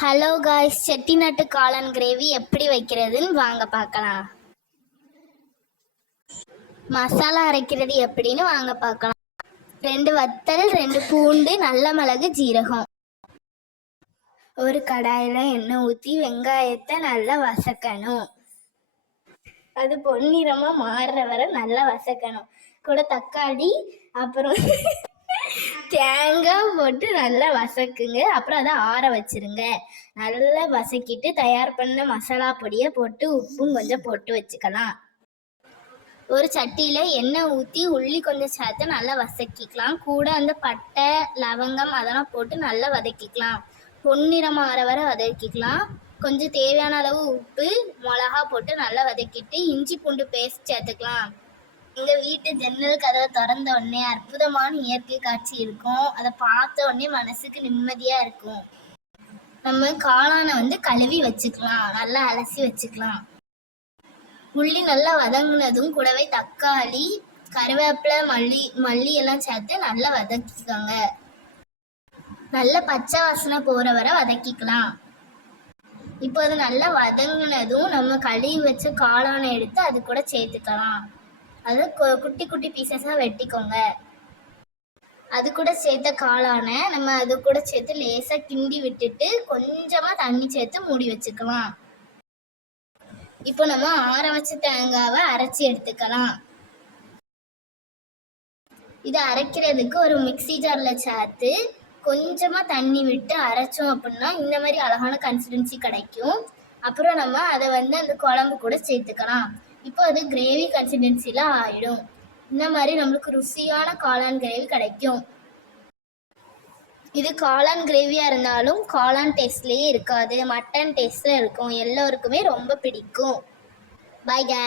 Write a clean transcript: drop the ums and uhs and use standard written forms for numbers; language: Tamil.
ஹலோ காய்ஸ், செட்டிநாட்டு காளான் கிரேவி எப்படி வைக்கிறதுன்னு வாங்க பார்க்கலாம். மசாலா அரைக்கிறது எப்படின்னு வாங்க பார்க்கலாம். 2 வத்தல், 2 பூண்டு, நல்ல மிளகு, ஜீரகம். ஒரு கடாயில் எண்ணெய் ஊற்றி வெங்காயத்தை நல்லா வசக்கணும். அது பொன்னிறமாக மாறுற வரை நல்லா வசக்கணும். கூட தக்காளி, அப்புறம் தேங்காய் போட்டு நல்லா வசக்குங்க. அப்புறம் அதை ஆற வச்சிருங்க. நல்லா வசக்கிட்டு தயார் பண்ண மசாலா பொடியை போட்டு உப்பும் கொஞ்சம் போட்டு வச்சுக்கலாம். ஒரு சட்டியில் எண்ணெய் ஊற்றி உள்ளி கொஞ்சம் சேர்த்து நல்லா வதக்கிக்கலாம். கூட அந்த பட்டை, லவங்கம் அதெல்லாம் போட்டு நல்லா வதக்கிக்கலாம். பொன்னிறம் ஆற வரை வதக்கிக்கலாம். கொஞ்சம் தேவையான அளவு உப்பு, மிளகா போட்டு நல்லா வதக்கிட்டு இஞ்சி பூண்டு பேஸ்ட் சேர்த்துக்கலாம். எங்கள் வீட்டு ஜன்னல் கதவை திறந்த உடனே அற்புதமான இயற்கை காட்சி இருக்கும். அதை பார்த்த உடனே மனசுக்கு நிம்மதியாக இருக்கும். நம்ம காளானை கழுவி வச்சுக்கலாம். நல்லா அலசி வச்சுக்கலாம். உள்ளி நல்லா வதங்கினதும் கூடவே தக்காளி, கருவேப்பிலை, மல்லி எல்லாம் சேர்த்து நல்லா வதக்கிக்கோங்க. நல்ல பச்சை வாசனை போகிற வரை வதக்கிக்கலாம். இப்போ அது நல்லா வதங்கினதும் நம்ம கழுவி வச்ச காளானை எடுத்து அது கூட சேர்த்துக்கலாம். அது குட்டி குட்டி பீசஸாக வெட்டிக்கோங்க. அது கூட சேர்த்த காளானை நம்ம அது கூட சேர்த்து லேசாக கிண்டி விட்டுட்டு கொஞ்சமாக தண்ணி சேர்த்து மூடி வச்சுக்கலாம். இப்போ நம்ம ஆற வச்ச தேங்காவை அரைச்சி எடுத்துக்கலாம். இதை அரைக்கிறதுக்கு ஒரு மிக்சி ஜாரில் சேர்த்து கொஞ்சமாக தண்ணி விட்டு அரைச்சோம் அப்படின்னா இந்த மாதிரி அழகான கன்சிஸ்டன்சி கிடைக்கும். அப்புறம் நம்ம அதை அந்த குழம்பு கூட சேர்த்துக்கலாம். இப்போ அது கிரேவி கன்சிஸ்டன்சியில் ஆகிடும். இந்த மாதிரி நம்மளுக்கு ருசியான காளான் கிரேவி கிடைக்கும். இது காளான் கிரேவியாக இருந்தாலும் காளான் டேஸ்ட்லேயே இருக்காது, மட்டன் டேஸ்ட்டில் இருக்கும். எல்லோருக்குமே ரொம்ப பிடிக்கும். Bye guys.